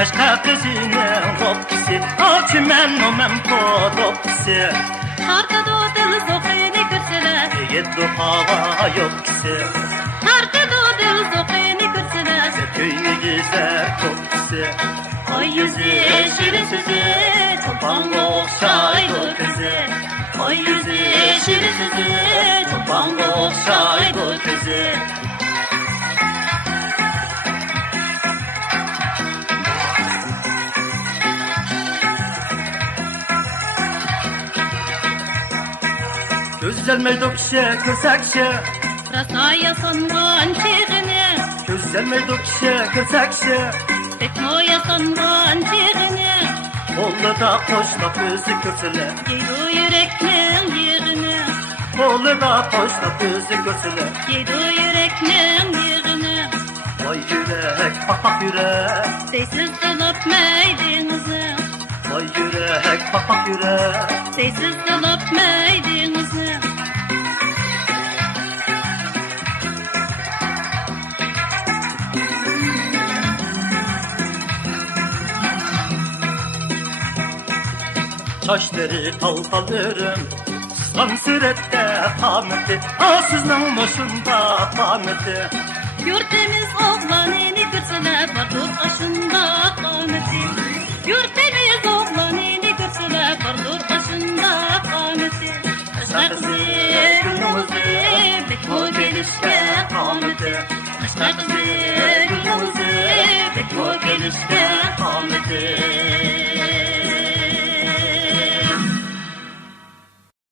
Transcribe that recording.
Kaşka kızının ropsi, açmen omem koropsi. Arkada dil zokini kırçılar, Yeddu hava yoksi. arkada dil zokini kırçılar. Köyünü gezer kopsi. Ay yüzü şirin sözü, çobanla okşaydı kızı. Ay yüzü şirin sözü, çobanla okşaydı kızı. Güzel meydokşe, kösekşe. Rasaya sangan çiğini, Güzel meydokşe, kösekşe. tekmoya sangan çiğini. Oğlu da koşla kızı kösele. Yedi yüreknin yığını, Oğlu da koşla kızı kösele. yedi yüreknin yığını. Vay yürek, bak yürek. Sessiz kılıp meydinizi, Vay yürek, bak yürek. sessiz kılıp meydinizi. Taşları taltalırım. Sızlan surette kameti. Asızın başında kameti. Yurtemiz oğlanini kırsılar, bardur aşında kaneti. Yurtemiz oğlanini kırsılar, bardur aşında kaneti. Aşka kızı, günümüzü, bekmo gelişke kaneti. Aşka kızı, günümüzü, bekmo gelişke kaneti.